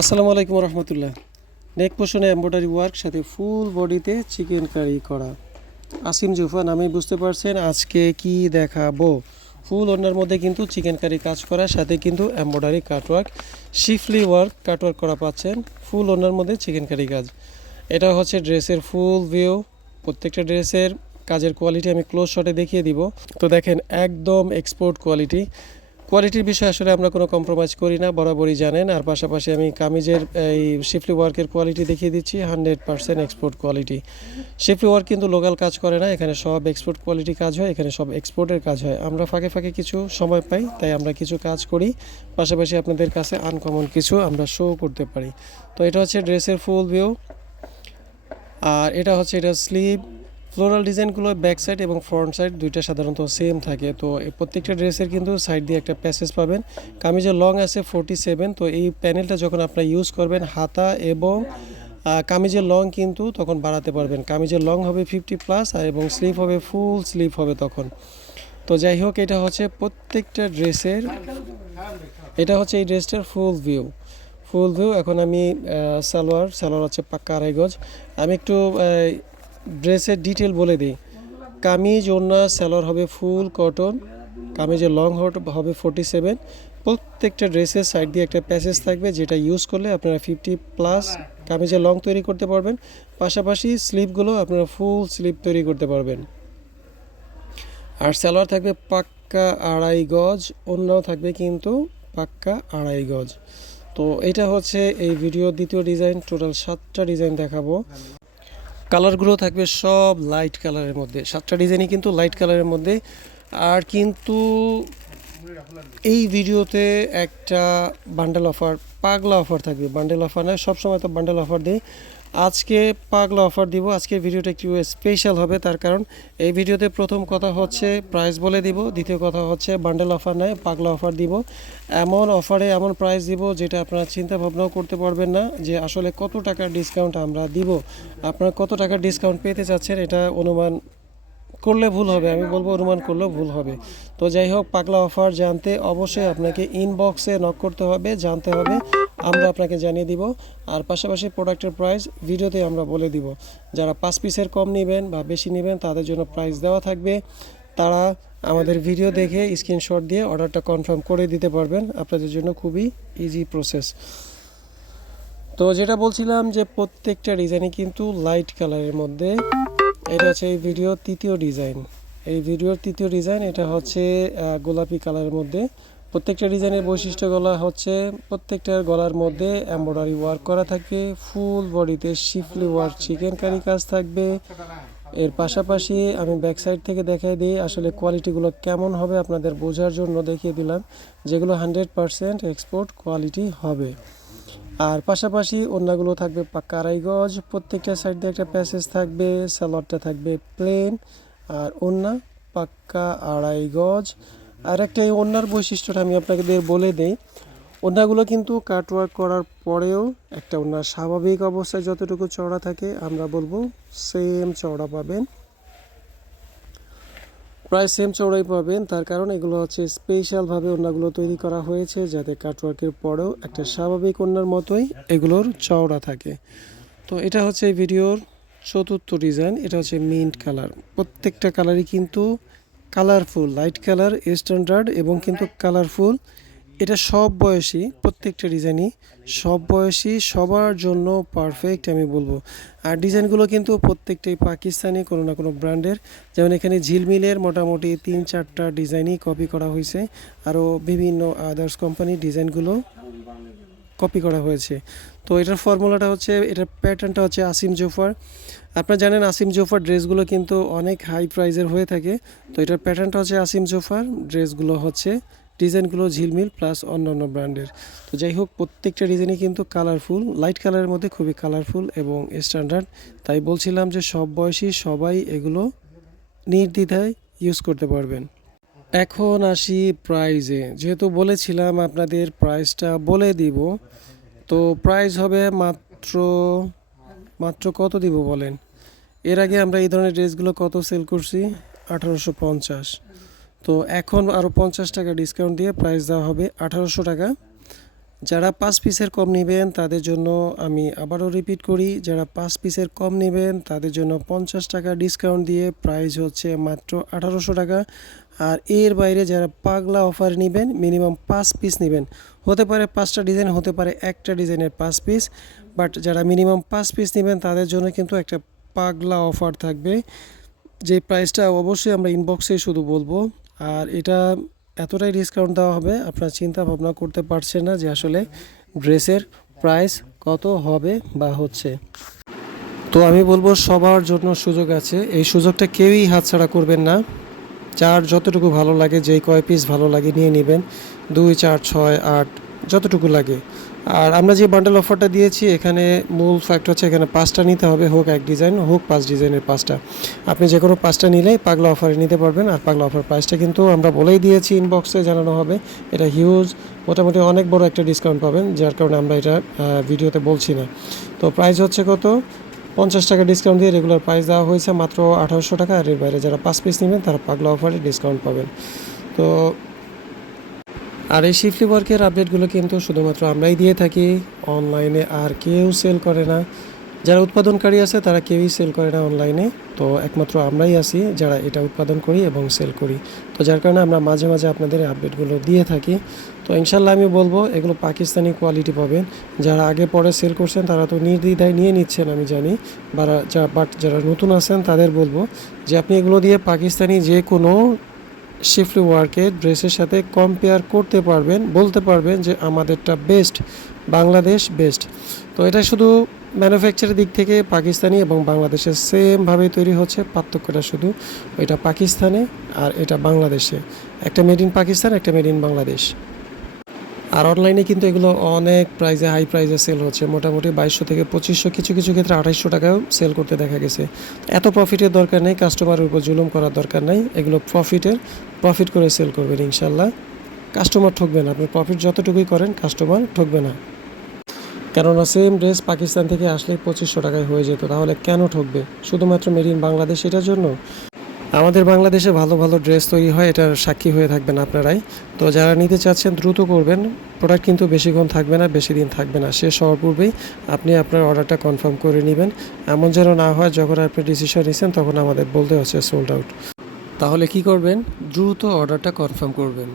আসসালামু আলাইকুম রহমতুল্লাহ। নেক পোষণে embroidery work সাথে ফুল বডিতে চিকেন কারি করা। আসিম জুফা নামে বুঝতে পারছেন আজকে কি দেখাবো। ফুল ওনার মধ্যে কিন্তু চিকেন কারি কাজ করা, সাথে কিন্তু এমব্রয়ডারি কাটওয়ার্ক, শিফলি ওয়ার্ক কাটওয়ার্ক করা পাচ্ছেন ফুল ওনার মধ্যে চিকেন কারি কাজ। এটা হচ্ছে ড্রেসের ফুল ভিউ। প্রত্যেকটা ড্রেসের কাজের কোয়ালিটি আমি ক্লোজ শটে দেখিয়ে দিব। তো দেখেন একদম এক্সপোর্ট কোয়ালিটি। কোয়ালিটির বিষয়ে আসলে আমরা কোনো কম্প্রোমাইজ করি না, বরাবরই জানেন। আর পাশাপাশি আমি কামিজের এই শিফলি ওয়ার্কের কোয়ালিটি দেখিয়ে দিচ্ছি, 100% এক্সপোর্ট কোয়ালিটি। শিফলি ওয়ার্ক কিন্তু লোকাল কাজ করে না, এখানে সব এক্সপোর্ট কোয়ালিটি কাজ হয়, এখানে সব এক্সপোর্টের কাজ হয়। আমরা ফাঁকে ফাঁকে কিছু সময় পাই, তাই আমরা কিছু কাজ করি, পাশাপাশি আপনাদের কাছে আনকমন কিছু আমরা শো করতে পারি। তো এটা হচ্ছে ড্রেসের ফুল ভিউ, আর এটা হচ্ছে এটা স্লিভ। ফ্লোরাল ডিজাইনগুলো ব্যাক সাইড এবং ফ্রন্ট সাইড দুইটা সাধারণত সেম থাকে। তো এই প্রত্যেকটা ড্রেসের কিন্তু সাইড দিয়ে একটা প্যাসেজ পাবেন। কামিজের লং আছে 47। তো এই প্যানেলটা যখন আপনারা ইউজ করবেন হাতা এবং কামিজের লং কিন্তু তখন বাড়াতে পারবেন। কামিজের লং হবে 50+ আর এবং স্লিভ হবে ফুল স্লিভ হবে তখন। তো যাই হোক, এটা হচ্ছে প্রত্যেকটা ড্রেসের, এটা হচ্ছে এই ড্রেসটার ফুল ভিউ। এখন আমি সালোয়ার হচ্ছে পাক্কা 2.5 গজ। আমি একটু ড্রেসের ডিটেল বলে দিই। কামিজ ওড়না সালোয়ার হবে ফুল কটন, কামিজের লং হবে 47। প্রত্যেকটা ড্রেসের সাইড দিয়ে একটা প্যাসেজ থাকবে, যেটা ইউজ করলে আপনারা 50+ কামিজের লং তৈরি করতে পারবেন। পাশাপাশি স্লিভগুলো আপনারা ফুল স্লিভ তৈরি করতে পারবেন। আর সালোয়ার থাকবে পাক্কা 2.5 গজ, ওড়নাও থাকবে কিন্তু পাক্কা 2.5 গজ। তো এটা হচ্ছে এই ভিডিওর দ্বিতীয় ডিজাইন। টোটাল 7টা ডিজাইন দেখাবো। কালারগুলো থাকবে সব লাইট কালারের মধ্যে, 7টা ডিজাইনই কিন্তু লাইট কালারের মধ্যে। আর কিন্তু এই ভিডিওতে একটা বান্ডেল অফার, পাগলা অফার থাকবে। বান্ডেল অফার নয়, সবসময় তো বান্ডেল অফার দিই, আজকে পাগলা অফার দিব। আজকের ভিডিওটা একটু স্পেশাল হবে, তার কারণ এই ভিডিওতে প্রথম কথা হচ্ছে প্রাইস বলে দিব, দ্বিতীয় কথা হচ্ছে বান্ডেল অফার নয় পাগলা অফার দিব। এমন অফারে এমন প্রাইস দিব যেটা আপনারা চিন্তা ভাবনাও করতে পারবেন না যে আসলে কত টাকার ডিসকাউন্ট আমরা দিব। আপনারা কত টাকার ডিসকাউন্ট পেতে চাচ্ছেন এটা অনুমান করলে ভুল হবে, আমি বলবো অনুমান করলেও ভুল হবে। তো যাই হোক, পাগলা অফার জানতে অবশ্যই আপনাকে ইনবক্সে নক করতে হবে, জানতে হবে, আমরা আপনাকে জানিয়ে দিব। আর পাশাপাশি প্রোডাক্টের প্রাইস ভিডিওতে আমরা বলে দিব। যারা 5 পিসের কম নেবেন বা বেশি নেবেন তাদের জন্য প্রাইস দেওয়া থাকবে। তারা আমাদের ভিডিও দেখে স্ক্রিনশট দিয়ে অর্ডারটা কনফার্ম করে দিতে পারবেন, আপনাদের জন্য খুবই ইজি প্রসেস। তো যেটা বলছিলাম যে প্রত্যেকটা ডিজাইনই কিন্তু লাইট কালারের মধ্যে। এটা হচ্ছে এই ভিডিওর তৃতীয় ডিজাইন। এটা হচ্ছে গোলাপি কালারের মধ্যে। প্রত্যেকটা ডিজাইনের বৈশিষ্ট্যগুলো হচ্ছে প্রত্যেকটার গলার মধ্যে এমব্রয়ডারি ওয়ার্ক করা থাকে, ফুল বডিতে শিফলি ওয়ার্ক চিকেন কারি কাজ থাকবে। এর পাশাপাশি আমি ব্যাক সাইড থেকে দেখাই দিই আসলে কোয়ালিটিগুলো কেমন হবে, আপনাদের বোঝার জন্য দেখিয়ে দিলাম, যেগুলো 100% এক্সপোর্ট কোয়ালিটি হবে। আর পাশাপাশি ওড়নাগুলো থাকবে পাক্কা 2.5 গজ, প্রত্যেকটা সাইড দিয়ে একটা প্যাসেজ থাকবে, সালোয়ারটা থাকবে প্লেন, আর ওড়না পাক্কা 2.5 গজ। আর একটা এই ওড়নার বৈশিষ্ট্যটা আমি আপনাদের বলে দেই, ওড়নাগুলো কিন্তু কাটওয়ার্ক করার পরেও একটা ওড়নার স্বাভাবিক অবস্থায় যতটুকু চওড়া থাকে আমরা বলবো সেম চওড়া পাবেন, প্রায় সেম চওড়াই পাবেন। তার কারণ এগুলো হচ্ছে স্পেশালভাবে ওড়নাগুলো তৈরি করা হয়েছে যাতে কাটওয়ার্কের পরেও একটা স্বাভাবিক ওড়নার মতোই এগুলোর চওড়া থাকে। তো এটা হচ্ছে এই ভিডিওর চতুর্থ ডিজাইন। এটা হচ্ছে মিন্ট কালার। প্রত্যেকটা কালারই কিন্তু কালারফুল, লাইট কালার স্ট্যান্ডার্ড এবং কিন্তু কালারফুল। এটা সব বয়সী, প্রত্যেকটা ডিজাইনই সব বয়সী সবার জন্য পারফেক্ট আমি বলবো। আর ডিজাইনগুলো কিন্তু প্রত্যেকটাই পাকিস্তানি কোনো না কোনো ব্র্যান্ডের। যেমন এখানে ঝিলমিলের মোটামুটি 3-4টা ডিজাইনই কপি করা হয়েছে, আরও বিভিন্ন আদার্স কোম্পানির ডিজাইনগুলো কপি করা হয়েছে। তো এটার ফর্মুলাটা হচ্ছে, এটার প্যাটার্নটা হচ্ছে আসিম জোফার। আপনারা জানেন আসিম জোফার ড্রেসগুলো কিন্তু অনেক হাই প্রাইজের হয়ে থাকে। তো এটার প্যাটার্নটা হচ্ছে আসিম জোফার, ড্রেসগুলো হচ্ছে ডিজাইনগুলো ঝিলমিল প্লাস অন্যান্য ব্র্যান্ডের। তো যাই হোক, প্রত্যেকটা ডিজাইনই কিন্তু কালারফুল, লাইট কালারের মধ্যে খুবই কালারফুল এবং স্ট্যান্ডার্ড। তাই বলছিলাম যে সব বয়সী সবাই এগুলো নির্দ্বিধায় ইউজ করতে পারবেন। এখন আসি প্রাইজে। যেহেতু বলেছিলাম আপনাদের প্রাইসটা বলে দিব, তো প্রাইস হবে মাত্র মাত্র কত দিব বলেন? এর আগে আমরা এই ধরনের ড্রেসগুলো কত সেল করছি? 1850। তো এখন আরও 50 টাকা ডিসকাউন্ট দিয়ে প্রাইস দেওয়া হবে 1800 টাকা। যারা 5 পিসের কম নেবেন তাদের জন্য আমি আবারও রিপিট করি, যারা 5 পিসের কম নেবেন তাদের জন্য 50 টাকা ডিসকাউন্ট দিয়ে প্রাইস হচ্ছে মাত্র 1800 টাকা। আর এর বাইরে যারা পাগলা অফার নেবেন, মিনিমাম 5 পিস নেবেন, হতে পারে 5টা ডিজাইন, হতে পারে একটা ডিজাইনের 5 পিস, বাট যারা মিনিমাম 5 পিস নেবেন তাদের জন্য কিন্তু একটা পাগলা অফার থাকবে, যে প্রাইসটা অবশ্যই আমরা ইনবক্সে শুধু বলবো। আর এটা এতটাই ডিসকাউন্ট দেওয়া হবে আপনারা চিন্তা ভাবনা করতে পারছেন না যে আসলে ড্রেসের প্রাইস কত হবে বা হচ্ছে। তো আমি বলবো সবার জন্য সুযোগ আছে, এই সুযোগটা কেউই হাতছাড়া করবেন না। যার যতটুকু ভালো লাগে, যেই কয় পিস ভালো লাগে নিয়ে নেবেন, 2, 4, 6, 8 যতটুকু লাগে। আর আমরা যে বান্ডেল অফারটা দিয়েছি এখানে মূল ফ্যাক্ট হচ্ছে এখানে 5টা নিতে হবে, হোক এক ডিজাইন হোক 5 ডিজাইনের 5টা। আপনি যে কোনো 5টা নিলেই পাগলা অফারে নিতে পারবেন। আর পাগলা অফার প্রাইসটা কিন্তু আমরা বলেই দিয়েছি, ইনবক্সে জানানো হবে। এটা হিউজ, মোটামুটি অনেক বড় একটা ডিসকাউন্ট পাবেন, যার কারণে আমরা এটা ভিডিওতে বলছি না। তো প্রাইস হচ্ছে কত, 50 টাকা ডিসকাউন্ট দিয়ে রেগুলার প্রাইস দেওয়া হয়েছে মাত্র 1800 টাকা। আর এর বাইরে যারা 5 পিস নেবেন তারা পাগলা অফারে ডিসকাউন্ট পাবেন। তো আর এই শিফলি ওয়ার্কের আপডেটগুলো কিন্তু শুধুমাত্র আমরাই দিয়ে থাকি, অনলাইনে আর কেউ সেল করে না। যারা উৎপাদনকারী আছে তারা কেউই সেল করে না অনলাইনে, তো একমাত্র আমরাই আছি যারা এটা উৎপাদন করি এবং সেল করি। তো যার কারণে আমরা মাঝে মাঝে আপনাদের আপডেটগুলো দিয়ে থাকি। তো ইনশাল্লাহ আমি বলবো এগুলো পাকিস্তানি কোয়ালিটি পাবেন। যারা আগে পরে সেল করছেন তারা তো নির্দ্বিধায় নিয়ে নিচ্ছেন আমি জানি, বাট যারা নতুন আছেন তাদের বলবো যে আপনি এগুলো দিয়ে পাকিস্তানি যে কোনো শিফলি ওয়ার্কের ড্রেসের সাথে কম্পেয়ার করতে পারবেন, বলতে পারবেন যে আমাদেরটা বেস্ট, বাংলাদেশ বেস্ট। তো এটা শুধু ম্যানুফ্যাকচারের দিক থেকে পাকিস্তানি এবং বাংলাদেশের সেমভাবে তৈরি হচ্ছে, পার্থক্যটা শুধু ওইটা পাকিস্তানে আর এটা বাংলাদেশে, একটা মেড ইন পাকিস্তান, একটা মেড ইন বাংলাদেশ। আর অনলাইনে কিন্তু এগুলো অনেক প্রাইসে, হাই প্রাইসে সেল হচ্ছে, মোটামুটি 2200 থেকে 2500, কিছু কিছু ক্ষেত্রে 2800 টাকাও সেল করতে দেখা গেছে। এত প্রফিটের দরকার নেই, কাস্টমারের উপর জুলুম করার দরকার নেই, এগুলো প্রফিট করে সেল করবেন ইনশাল্লাহ। কাস্টমার ঠকবে না, আপনি প্রফিট যতটুকুই করেন কাস্টমার ঠকবে না। কেননা সেম ড্রেস পাকিস্তান থেকে আসলে 2500 টাকায় হয়ে যেত, তাহলে কেন ঠকবে? শুধুমাত্র মেড ইন বাংলাদেশ এটার জন্য। আমাদের বাংলাদেশে ভালো ভালো ড্রেস তৈরি হয়, এটার সাক্ষী হয়ে থাকবেন আপনারাই। তো যারা নিতে চাচ্ছেন দ্রুত করবেন, প্রোডাক্ট কিন্তু বেশিক্ষণ থাকবে না, বেশি দিন থাকবে না, শেষ হওয়ার পূর্বেই আপনি আপনার অর্ডারটা কনফার্ম করে নেবেন। এমন যেন না হয় যখন আপনি ডিসিশন নিচ্ছেন তখন আমাদের বলতে হচ্ছে সোল্ড আউট। তাহলে কি করবেন, দ্রুত অর্ডারটা কনফার্ম করবেন।